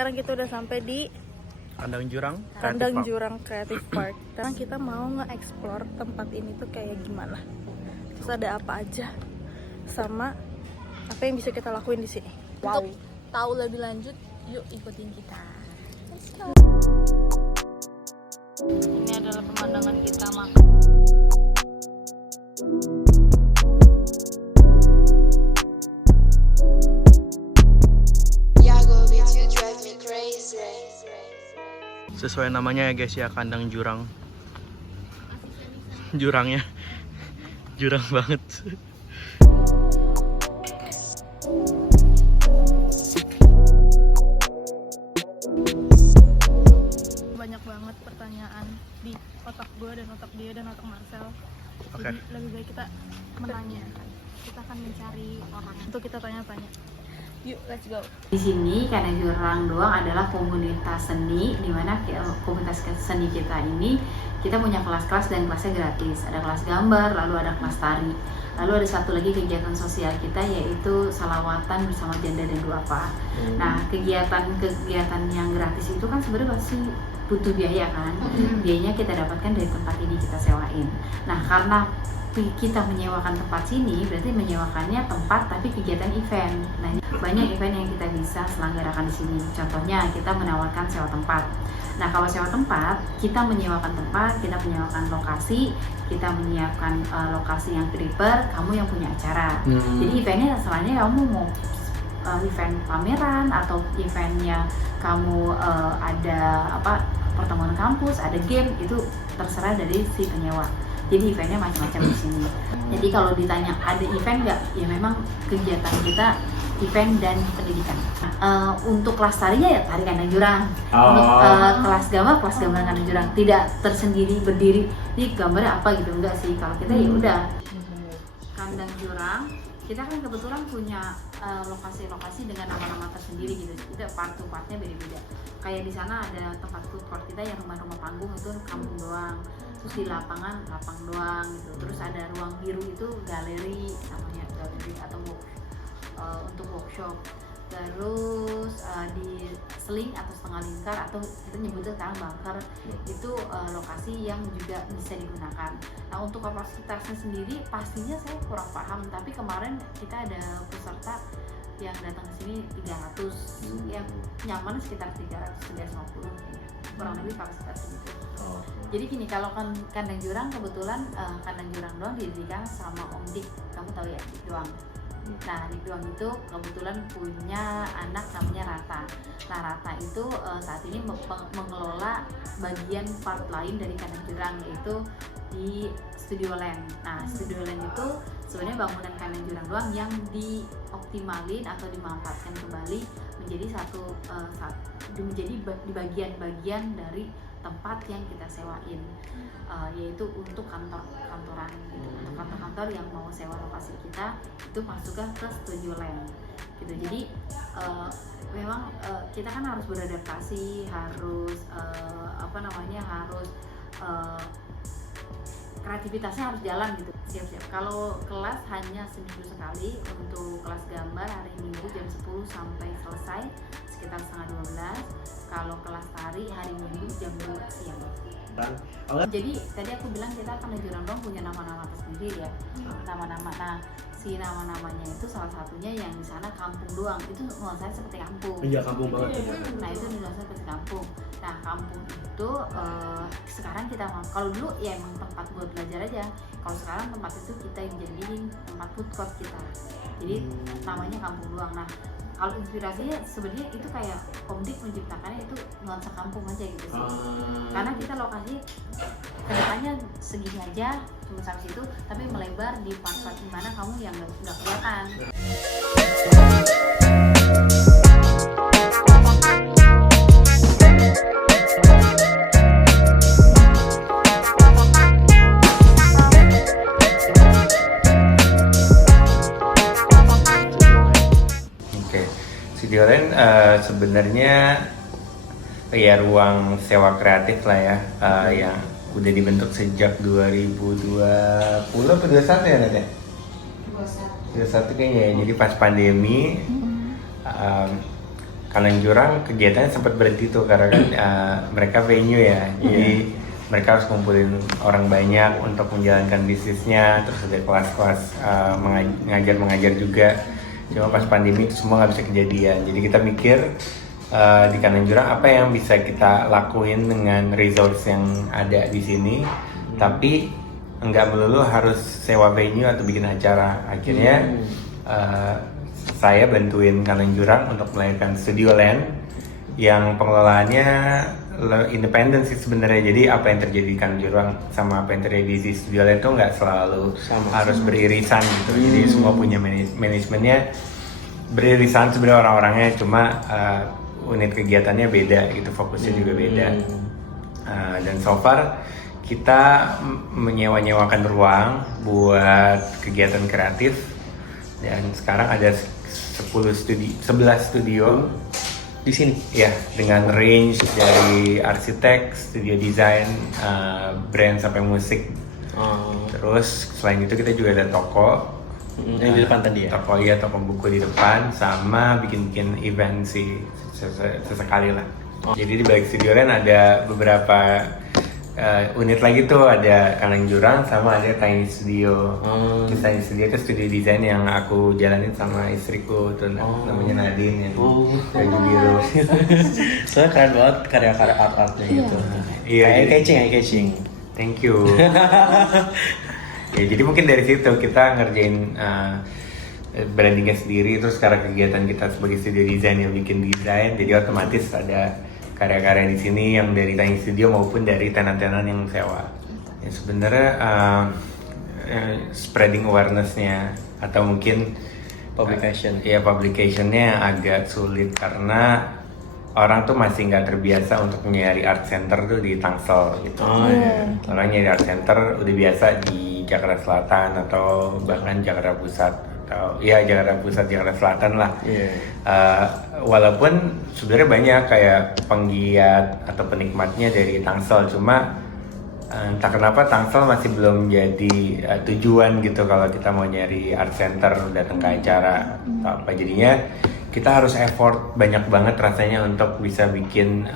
sekarang kita udah sampai di Kandang Jurang Creative Park. Sekarang kita mau nge-explore tempat ini tuh kayak gimana. Terus ada apa aja, sama apa yang bisa kita lakuin di sini. Untuk tahu lebih lanjut, yuk ikutin kita. Let's go. Ini adalah pemandangan kita makan. Sesuai namanya ya guys ya, kandang jurang. Jurangnya jurang banget. Banyak banget pertanyaan di otak gue dan otak dia dan otak Marcel. Oke. Jadi lebih baik kita menanya. Kita akan mencari orang untuk kita tanya-tanya. Yuk, let's go. Di sini Kandang Jurang doang adalah komunitas seni, di mana komunitas seni kita ini kita punya kelas-kelas dan kelasnya gratis. Ada kelas gambar, lalu ada kelas tari. Lalu ada satu lagi kegiatan sosial kita, yaitu salawatan bersama janda dan duafa. Nah, kegiatan yang gratis itu kan sebenarnya pasti butuh biaya kan. Biayanya kita dapatkan dari tempat ini kita sewain. Nah, karena kita menyewakan tempat sini, berarti menyewakannya tempat tapi kegiatan event. Nah, banyak event yang kita bisa selenggarakan di sini. Contohnya kita menawarkan sewa tempat. Nah, kalau sewa tempat, kita menyewakan tempat, kita menyewakan lokasi, kita menyiapkan lokasi yang prepare, kamu yang punya acara. Jadi eventnya selainnya kamu mau event pameran atau eventnya kamu ada pertemuan kampus, ada game, itu terserah dari si penyewa. Jadi eventnya macam-macam di sini. Jadi kalau ditanya ada event nggak, ya memang kegiatan kita event dan pendidikan. Untuk kelas tarinya ya tari Kandang Jurang. Untuk kelas gambar Kandang Jurang. Tidak tersendiri berdiri. Ini gambarnya apa gitu, enggak sih. Kalau kita ya udah Kandang Jurang. Kita kan kebetulan punya lokasi-lokasi dengan nama-nama tersendiri gitu. Kita part-partnya beda-beda. Kayak di sana ada tempat food court kita yang rumah-rumah panggung itu kampung doang. Terus di lapangan lapang doang gitu. Terus ada ruang biru itu galeri, namanya galeri atau untuk workshop. Terus di seling atau setengah lingkar atau kita nyebutnya sekarang bunker, itu lokasi yang juga bisa digunakan. Nah, untuk kapasitasnya sendiri pastinya saya kurang paham, tapi kemarin kita ada peserta yang datang ke sini 300, yang nyaman sekitar 350 kurang lebih kapasitas itu. Jadi gini, kalau Kandang Jurang kebetulan Kandang Jurang doang didirikan sama Om Dik, kamu tahu ya, Dik Doang. Nah, Dik Doang itu kebetulan punya anak namanya Rata. Nah, Rata itu saat ini mengelola bagian part lain dari Kandang Jurang, yaitu di Studio Land. Nah, Studio Land itu sebenarnya bangunan Kandang Jurang doang yang dioptimalin atau dimanfaatkan kembali menjadi menjadi di bagian-bagian dari tempat yang kita sewain, yaitu untuk kantoran gitu. Untuk kantor-kantor yang mau sewa lokasi kita itu masuknya ke Studio Land gitu. Jadi memang kita kan harus beradaptasi, harus harus kreativitasnya harus jalan gitu, siap-siap. Kalau kelas hanya seminggu sekali, untuk kelas gambar hari Minggu jam 10 sampai selesai sekitar setengah 12. Kalau kelas tari hari Minggu jam 2 siang. Jadi tadi aku bilang kita akan Jurang dong punya nama-nama tersendiri ya, nama-nama. Nah, si nama-namanya itu salah satunya yang di sana kampung doang, itu nuansanya seperti kampung. Iya, kampung banget. Nah, itu nuansanya seperti kampung. Nah, kampung itu sekarang kita kalau dulu ya emang tempat buat belajar aja. Kalau sekarang tempat itu kita yang jadiin tempat food court kita. Jadi namanya kampung doang. Nah, kalau inspirasinya sebenarnya itu kayak Om Dik menciptakannya itu nuansa kampung aja gitu sih. Karena kita lokasi kedepannya segini aja cuma sampai situ, tapi melebar di part-part dimana kamu yang nggak kelihatan. Studio Land sebenarnya ya ruang sewa kreatif lah ya, yang udah dibentuk sejak 2020 atau 21 ya Nat ya? 21 kayaknya ya. Jadi pas pandemi Kandang Jurang kegiatannya sempat berhenti tuh karena kan mereka venue ya, jadi mereka harus kumpulin orang banyak untuk menjalankan bisnisnya, terus ada kelas-kelas mengajar juga. Cuma pas pandemi itu semua nggak bisa kejadian, jadi kita mikir di Kandang Jurang apa yang bisa kita lakuin dengan resource yang ada di sini, tapi nggak melulu harus sewa venue atau bikin acara. Akhirnya saya bantuin Kandang Jurang untuk melahirkan Studio Land yang pengelolaannya independen sih sebenarnya. Jadi apa yang terjadi di Kandang Jurang sama apa yang terjadi di Studio Land itu nggak selalu harus beririsan gitu. Jadi semua punya manajemennya beririsan sebenarnya orang-orangnya, cuma unit kegiatannya beda gitu, fokusnya juga beda. Dan so far kita menyewakan ruang buat kegiatan kreatif, dan sekarang ada 11 studio Di sini. ya, dengan range dari arsitek, studio desain, brand sampai musik. Terus selain itu kita juga ada toko. Yang di depan tadi ya? Toko buku di depan, sama bikin event sih sesekali lah. Jadi di balik studio Land ada beberapa unit lagi tuh, ada Kandang Jurang sama ada Tiny Studio. Tiny Studio itu studio desain yang aku jalanin sama istriku tuh, namanya Nadine yang baju biru. Soalnya keren banget karya-karya art-artnya gitu. Iya, Eye catching. Thank you. Ya, jadi mungkin dari situ kita ngerjain brandingnya sendiri, terus sekarang kegiatan kita sebagai studio desain yang bikin desain, jadi otomatis ada karya-karya di sini yang dari Tiny Studio maupun dari tenan-tenan yang sewa. Ya sebenarnya spreading awareness-nya atau mungkin publication-nya agak sulit karena orang tuh masih nggak terbiasa untuk nyari art center tuh di Tangsel gitu. Orang nyari art center udah biasa di Jakarta Selatan atau bahkan Jakarta Pusat, atau ya Jakarta Pusat, Jakarta Selatan lah. Walaupun sebenarnya banyak kayak penggiat atau penikmatnya dari Tangsel, cuma entah kenapa Tangsel masih belum jadi tujuan gitu kalau kita mau nyari art center, datang ke acara atau apa. Jadinya kita harus effort banyak banget rasanya untuk bisa bikin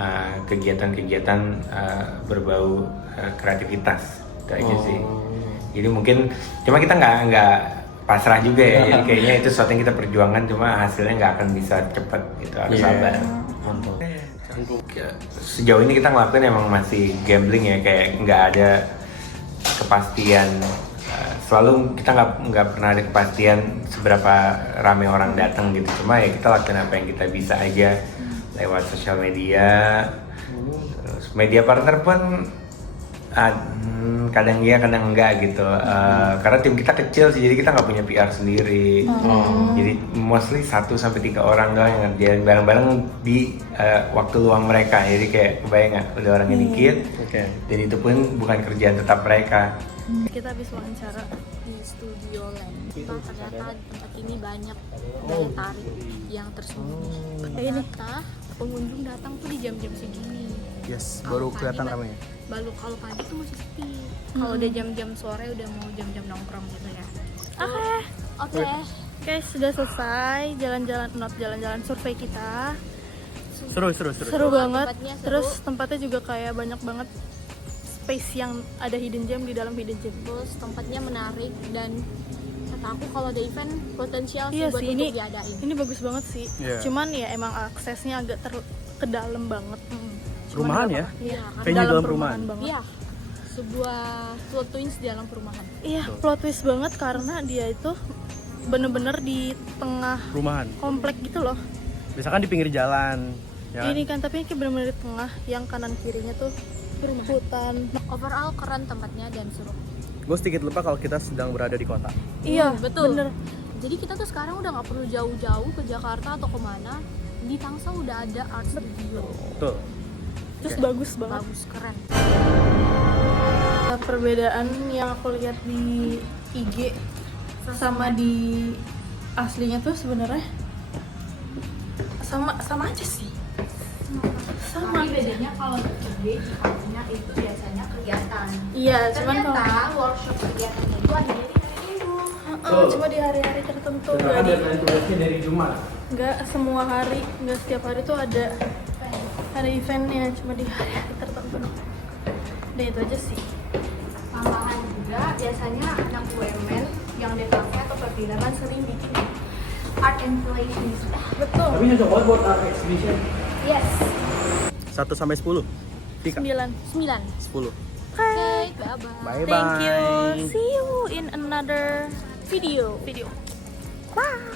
kegiatan-kegiatan berbau kreativitas. Itu aja sih. Jadi mungkin cuma kita nggak pasrah juga ya, jadi kayaknya itu sesuatu yang kita perjuangkan, cuma hasilnya nggak akan bisa cepet gitu, harus sabar. Sejauh ini kita ngelakuin emang masih gambling ya, kayak nggak ada kepastian. Selalu kita nggak pernah ada kepastian seberapa rame orang datang gitu, cuma ya kita lakukan apa yang kita bisa aja lewat sosial media. Terus media partner pun kadang iya kadang enggak gitu, karena tim kita kecil sih, jadi kita nggak punya PR sendiri. Jadi mostly 1-3 orang doang yang ngerjain bareng-bareng di waktu luang mereka, jadi kayak kebayang nggak, udah orangnya dikit. Dan itu pun bukan kerjaan tetap mereka. Kita habis wawancara di Studio Land. Ternyata tempat ini banyak daya tarik yang tersembunyi. Ternyata pengunjung datang tuh di jam-jam segini. Yes, baru kelihatan ramai. Baru kalau pagi tuh masih sepi. Kalau udah jam-jam sore udah mau jam-jam nongkrong gitu ya. Oke. Guys, sudah selesai jalan-jalan survei kita. Seru banget. Tempatnya seru. Terus tempatnya juga kayak banyak banget space yang ada hidden gem di dalam hidden gem. Terus tempatnya menarik dan kata aku kalau ada event potensial sih Iya buat sih, untuk diadain. ini bagus banget sih. Cuman ya emang aksesnya agak ke dalam banget. Cuman Rumahan nggak ya? apa-apa. Iya, Venue dalam perumahan. banget. Iya. Sebuah plot twist di dalam perumahan. Iya, plot twist banget karena dia itu bener-bener di tengah Rumahan. komplek gitu loh. Misalkan di pinggir jalan. Ya kan? Ini kan tapi kayak bener-bener di tengah, yang kanan kirinya tuh hutan. Overall keren tempatnya dan seru. Gue sedikit lupa kalau kita sedang berada di kota. Iya, betul. bener. Jadi kita tuh sekarang udah nggak perlu jauh-jauh ke Jakarta atau kemana. Di Tangsel udah ada art studio. Betul. Terus bagus banget. Bagus, keren. Perbedaan yang aku lihat di IG sama di aslinya tuh sebenarnya sama aja sih. Sama. Bedanya kalau di tempatnya itu biasanya kegiatan. Iya, cuman Ternyata kalau workshop kegiatannya itu ada dari hari Minggu. cuma di hari-hari tertentu. Sedangkan deadline tugasnya dari Jumat. Nggak semua hari, nggak setiap hari tuh ada eventnya, cuma di hari-hari tertentu. Udah itu aja sih. Tambahan juga biasanya anak UMN yang DKV atau perfilman sering bikin art installation. Betul. Tapi cocok banget buat art exhibition. Yes. 1 sampai 10. Tika. 9. 9. 10. Okay, bye bye. Bye bye. Thank you. See you in another video. Bye.